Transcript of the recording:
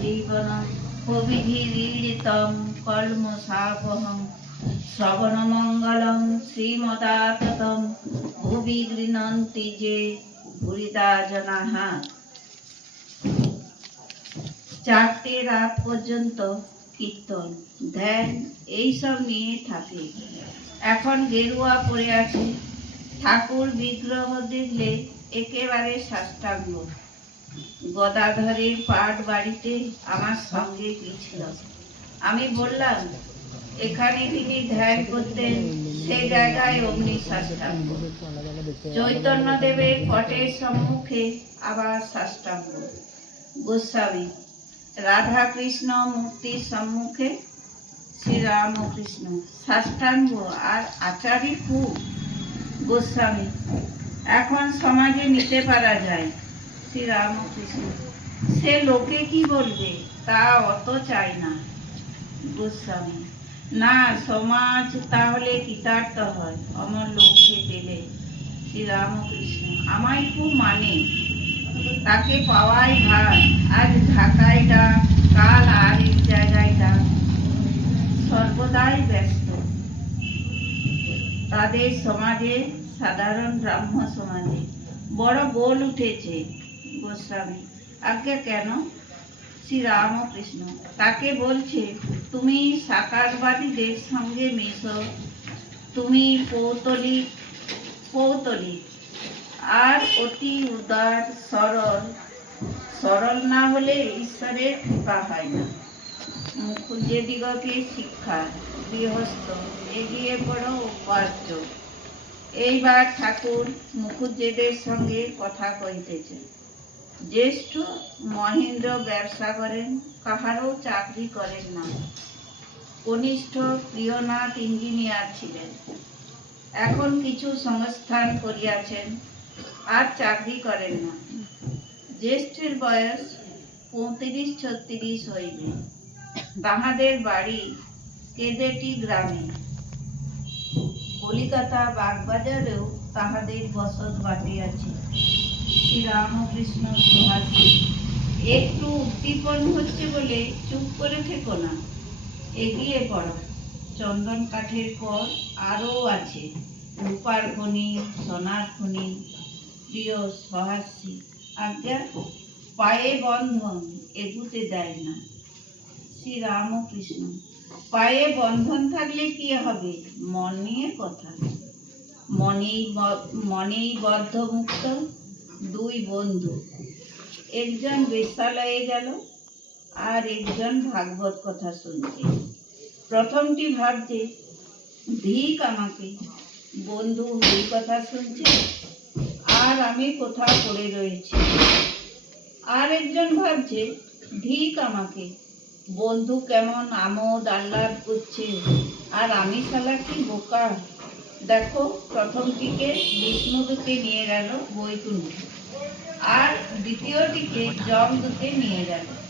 জীবনম প্রবিধিরীড়িতম কলমসাপহম শ্রবণমঙ্গলম শ্রীমদাততম। ভুবি গৃণন্তি যে ভুরিদা জনাহ। চারটে রাত পর্যন্ত কীর্তন। ধ্যান, এইসব নিয়ে থাকে। এখন গেরুয়া পরে আছে। ঠাকুর বিগ্রহ দেখলে একেবারে সাষ্টাঙ্গ। গদাধরের পাট বাড়িতে আমার সঙ্গে গিয়েছিল। আমি বললাম, এখানে তিনি ধ্যান করতেন, সে জায়গায় অগ্নি চৈতন্য দেবের পটের সম্মুখে আবার সাষ্টাঙ্গ। গোস্বামী রাধা কৃষ্ণ মূর্তির সম্মুখে শ্রীরামকৃষ্ণ। সাষ্টাঙ্গ আর আচার্য খুব গোস্বামী। এখন সমাজে নিতে পারা যায়। শ্রীরামকৃষ্ণ। সে লোকে কি বলবে? তা অত চাই না। গোস্বামী, না, সমাজ তাহলে কৃতার্থ হয়। অমর লোককে পেলে শ্রীরামকৃষ্ণ। আমায় খুব মানে। তাকে পাওয়াই ভার। আজ ঢাকায় ডাক, কাল আর এক জায়গায় সর্বদাই ব্যস্ত। তাদের সমাজে সাধারণ ব্রাহ্ম সমাজে বড় গোল উঠেছে। গোস্বামী। আজ্ঞা কেন? শ্রী রামকৃষ্ণ তাকে বলছে, তুমি সাকারবাদীদের সঙ্গে মেশো। তুমি পৌতলিক পৌতলিক আর অতি উদার, সরল। সরল না হলে ঈশ্বরের কৃপা হয় না। মুখুজ্জে দিগকে শিক্ষা, গৃহস্থ, এগিয়ে পড়ো উপার্য। এইবার ঠাকুর মুখুজ্জেদের সঙ্গে কথা কইতেছে জ্যেষ্ঠ মহেন্দ্র ব্যবসা করেন, কাহারও চাকরি করেন না। কনিষ্ঠ প্রিয়নাথ ইঞ্জিনিয়ার ছিলেন। এখন কিছু সংস্থান করিয়াছেন, আর চাকরি করেন না। জ্যেষ্ঠের বয়স পঁয়ত্রিশ ছত্রিশ হইবে। তাহাদের বাড়ি কেদেটি গ্রামে? কলিকাতা বাগবাজারেও তাহাদের বসত বাটি আছে শ্রীরামকৃষ্ণ সুহাসী একটু উদ্দীপন হচ্ছে বলে চুপ করে থেকো না। এগিয়ে পড়ো। চন্দন কাঠের পর আরও আছে। রূপার খনি, সোনার খনি, প্রিয় সহাসী। আজ্ঞা, পায়ে বন্ধন এগুতে দেয় না। শ্রী রামকৃষ্ণ পায়ে বন্ধন থাকলে কি হবে? মন নিয়ে কথা। মনেই মনেই বদ্ধ মুক্ত দুই বন্ধু। একজন বেশ্যালয়ে গেল আর একজন ভাগবত কথা শুনছে। প্রথমটি ভাবছে, ধিক আমাকে, বন্ধু এই কথা শুনছে? আর আমি কোথাও পড়ে রয়েছি? আর একজন ভাবছে, ধিক আমাকে, বন্ধু কেমন আমোদ আহ্লাদ করছে? আর আমি শালা কি বোকা? দেখো প্রথমটিকে বিষ্ণুদূতে নিয়ে গেল বৈকুণ্ঠ। আর দ্বিতীয়টিকে জমদূতে নিয়ে গেল।